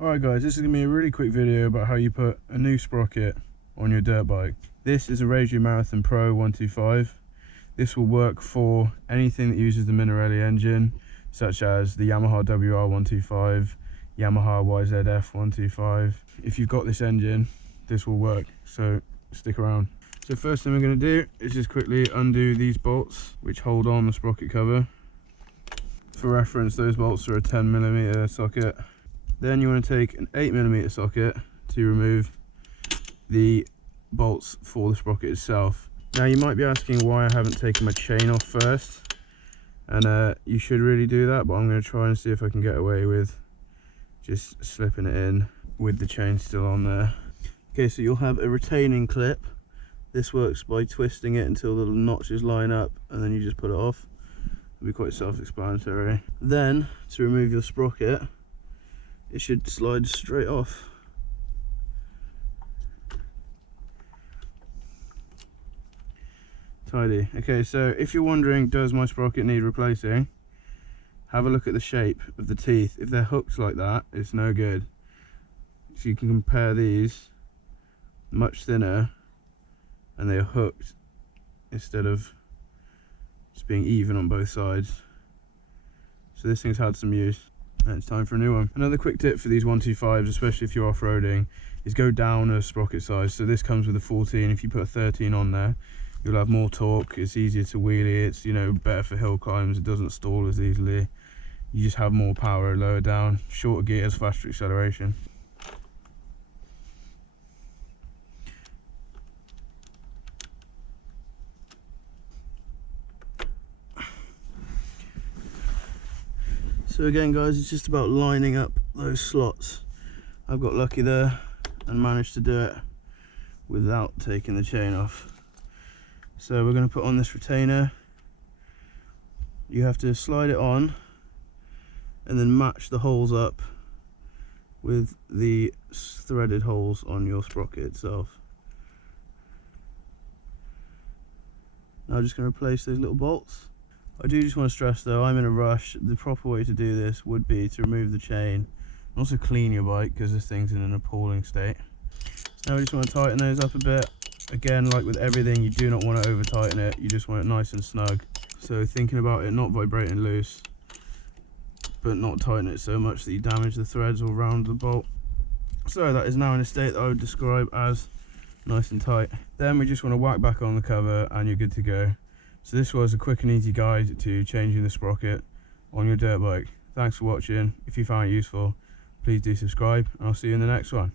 Alright guys, this is going to be a really quick video about how you put a new sprocket on your dirt bike. This is a Rieju Marathon Pro 125. This will work for anything that uses the Minarelli engine, such as the Yamaha WR125, Yamaha YZF125. If you've got this engine, this will work, so stick around. So first thing we're going to do is just quickly undo these bolts which hold on the sprocket cover. For reference, those bolts are a 10mm socket. Then you want to take an 8mm socket to remove the bolts for the sprocket itself. Now you might be asking why I haven't taken my chain off first, and you should really do that, but I'm going to try and see if I can get away with just slipping it in with the chain still on there. Okay, so you'll have a retaining clip. This works by twisting it until the notches line up, and then you just put it off. It'll be quite self-explanatory. Then to remove your sprocket, it should slide straight off. Tidy. Okay, so if you're wondering, does my sprocket need replacing, have a look at the shape of the teeth. If they're hooked like that, it's no good. So you can compare these, much thinner, and they're hooked instead of just being even on both sides. So this thing's had some use, and it's time for a new one. Another quick tip for these 125s, especially if you're off-roading, is go down a sprocket size. So this comes with a 14. If you put a 13 on there, you'll have more torque. It's easier to wheelie. It's, you know, better for hill climbs. It doesn't stall as easily. You just have more power lower down. Shorter gears, faster acceleration. So again guys, it's just about lining up those slots. I've got lucky there and managed to do it without taking the chain off. So we're going to put on this retainer. You have to slide it on and then match the holes up with the threaded holes on your sprocket itself. Now I'm just going to replace those little bolts. I do just want to stress though, I'm in a rush. The proper way to do this would be to remove the chain and also clean your bike, because this thing's in an appalling state. Now we just want to tighten those up a bit. Again, like with everything, you do not want to over tighten it, you just want it nice and snug. So thinking about it not vibrating loose, but not tighten it so much that you damage the threads or round the bolt. So that is now in a state that I would describe as nice and tight. Then we just want to whack back on the cover and you're good to go. So this was a quick and easy guide to changing the sprocket on your dirt bike. Thanks for watching. If you found it useful, please do subscribe, and I'll see you in the next one.